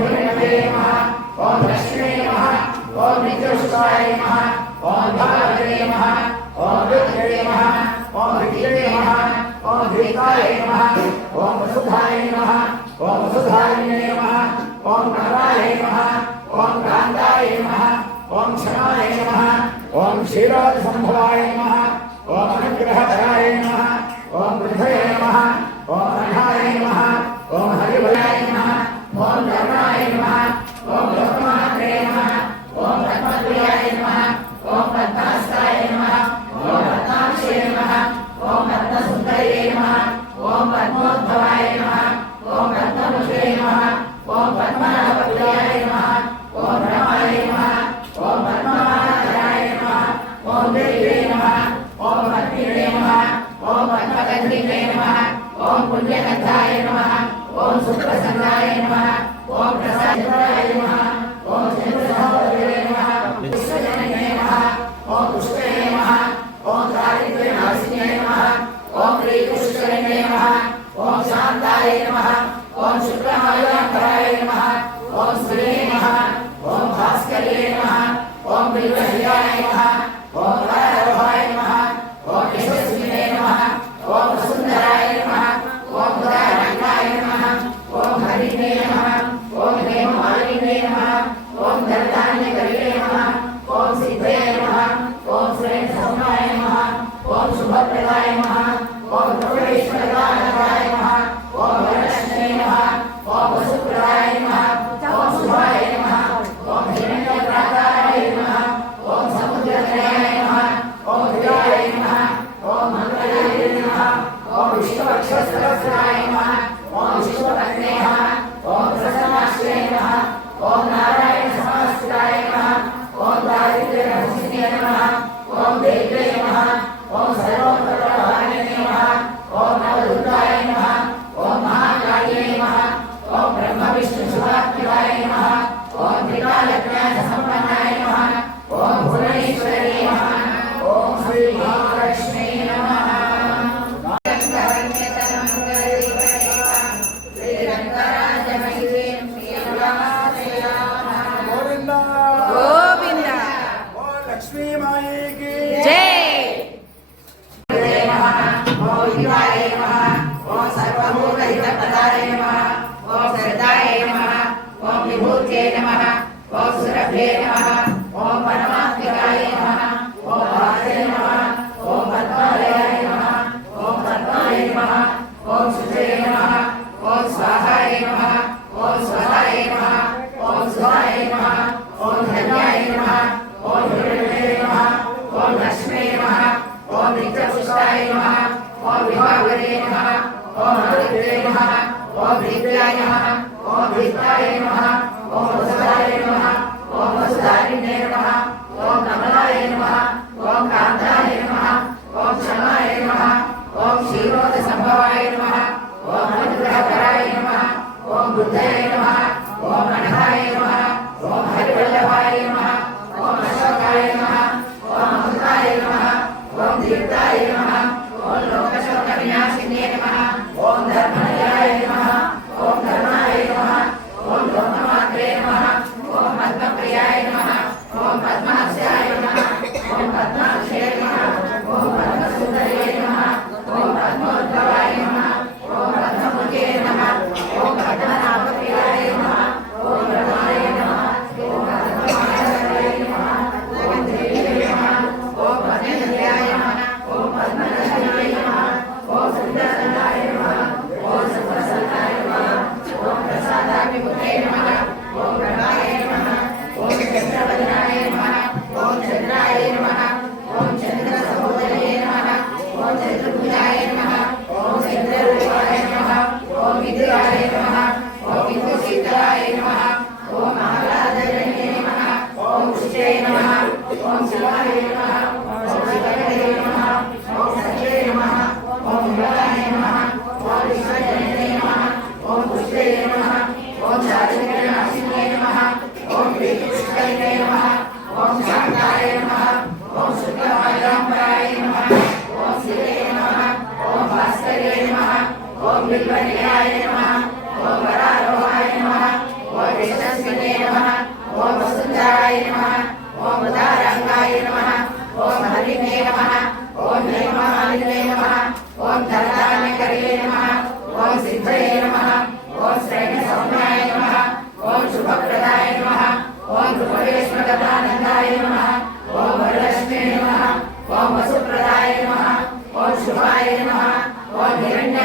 हिरण्यवे नमः ओम लक्ष्मी नमः ओम नित्युष्टाय नमः ओम भगवते नमः ओम रुद्रे नमः ओम विद्ये नमः ओम धीताय नमः ओम वसुधाय नमः ओम वसुधारिणे नमः ओम नराय नमः ओम कांताय नमः ओम क्षणाय नमः ओम क्षीरोदसंभवाय नमः ओम अनुग्रहधराय नमः ओम वृद्धये नमः ओम अनहाय नमः ओम हरिवलाय नमः ओम धर्माय नमः ओम लोकमात्रे नमः ओम पद्मप्रियाय नमः ओम पद्मास्ताय नमः ओम पद्माक्षे नमः ओम पद्मसुन्दर्ये नमः ओम पद्मोद्भवाय नमः ओम पद्ममुखे नमः ओम पद्मनाभप्रियाय नमः ओम रमाय नमः ओम पद्ममालाधराय नमः ओम देवे नमः ओम पद्मिने नमः ओम पद्मगन्धिने नमः ओम पुण्यगन्धाय नमः ओम सुप्रसन्नाय नमः ओम प्रसादाय नमः ओम चन्द्रसहोदरे नमः विश्वजनने नमः ओम पुष्पे नमः ओम दारिद्र्यनाशिने नमः ओम श्रीकृष्णने नमः ओम शान्ताय नमः ओम शुक्लमालाधराय नमः ओम श्री नमः ओम भास्करे नमः ओम बिल्वह्याय नमः ओम राघवाय नमः ओम यशस्विने नमः ओम वसुन्धराय नमः ओम उदारणाय नमः ओम हरिणे नमः ओम हेममालिने नमः ओम धर्धान्यकरे नमः ओम सिद्धे नमः ओम श्रेष्ठसमाय नमः ओम शुभप्रदाय नमः ओम प्रवेशप्रदाय नमः ओम वरलक्ष्मी नमः ओम वसुप्रदाय नमः ओम शुभाय नमः ओम हिरण्यप्राकाराय नमः ओम समुद्रधराय नमः ओम हृदयाय नमः ओम मंगलाय नमः ओम विष्णुवक्षस्थराय नमः ओम विष्णुपत्ने नमः ओम प्रसन्नाश्रये नमः ओम नारायणसमाश्रिताय नमः ओम दारिद्र्यनाशिने नमः ओम देव्ये नमः ओम सर्वोत्तरभागिने नमः ओम नवदुर्गाय नमः ओम महाकाल्ये नमः ओम ब्रह्मविष्णुशिवात्मिकाय नमः ओम त्रिकालज्ञानसम्पन्नाय नमः ओम भुवनेश्वरी नमः ओम श्री महालक्ष्मी नमः गोविंदा लक्ष्मी माये की जय ओम शिवाय नमः ओम सर्वभूतहितप्रदाय नमः ओम श्रद्धाय नमः ओम विभूत्यै नमः ओम सुरभ्ये नमः ओम परमात्मिकाय नमः ओम वासवे नमः ओम पद्मालयाय नमः ओम पद्माय नमः ओम शुचे नमः ओम स्वाहाय नमः ओम स्वधाय नमः ओम सुधाय नमः ओम धन्याय नमः ओम हिरण्ये नमः ओम लक्ष्मी नमः ओम नित्यपुष्टाय नमः ओम विभावरे नमः ओम हरिद्रे नमः ओम विद्याय नमः ओम विद्याय नमः ओम वसुधाय नमः ओम वसुधारिणे नमः ओम कमलाय नमः ओम कान्ताय नमः ओम क्षमाय नमः ओम क्षीरोदसंभवाय नमः ओम अनुग्रहकराय नमः ओम बुद्धये नमः ओम अनघाय नमः ओम हरिवल्लभाय नमः ओम अशोकाय नमः ओम अमृताय नमः ओम दीप्ताय नमः ओम लोकशोकविनाशिने नमः ओम धर्मनिलयाय नमः ओम धर्माय नमः ओम लोकमात्रे नमः ओम पद्मप्रियाय नमः ओम पद्माक्षाय नमः ओम पद्माक्षे नमः ओम पद्मसुन्दर्ये नमः ओम पद्मोद्भवाय नमः ओम पद्ममुखे नमः ओम पद्मनाभप्रियाय नमः ओम रमाय नमः ओम पद्ममालाधराय नमः ओम देव्ये नमः ओम पद्मनिलयाय नमः ओम पद्मनाभाय नमः ओम सुन्दरसन्नाय नमः ओम सुप्रसन्नाय नमः ओम प्रसादाभिमुखे नमः ओम रमाय नमः ओम चन्द्रवदनाय नमः ओम चन्द्राय नमः ओम चन्द्रसहोदरे नमः ओम चन्द्रभुजाय नमः ओम चन्द्ररूपाय नमः ओम विद्याय नमः ओम विद्युशीतलाय नमः ओम महालाधरणे नमः ओम शुचे नमः ओम शिवाय नमः ओम शिवगणे नमः ओम सत्ये नमः ओम विमलाय नमः ओम विश्वजनने नमः ओम पुष्पे नमः ओम दारिद्र्यनाशिने नमः ओम श्रीकृष्णने नमः ओम शान्ताय नमः ओम शुक्लमालाधराय नमः ओम शिवे नमः ओम भास्करे नमः ओम बिल्वह्याय नमः ओम वरारोहाय नमः ओम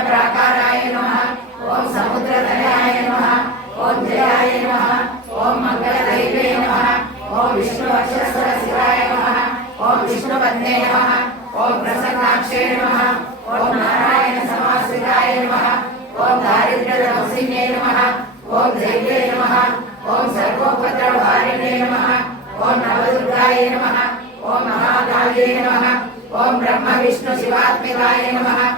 प्राकाराय नमः ओम समुद्रतनयाय नमः ओम जयाय नमः ओम मंगलदैवे नमः ओम विष्णुवक्षस्वर शिवाय नमः ओम विष्णुपत्ने नमः ओम प्रसन्नाक्षे नमः ओम नारायण समाश्रिताय नमः ओम दारिद्र्यदंसिने नमः ओम दैवे नमः ओम सर्वोपद्रवहारिणे नमः ओम नवदुर्गाय नमः ओम महाकाल्ये नमः ओम ब्रह्म विष्णु शिवात्मिकाय नमः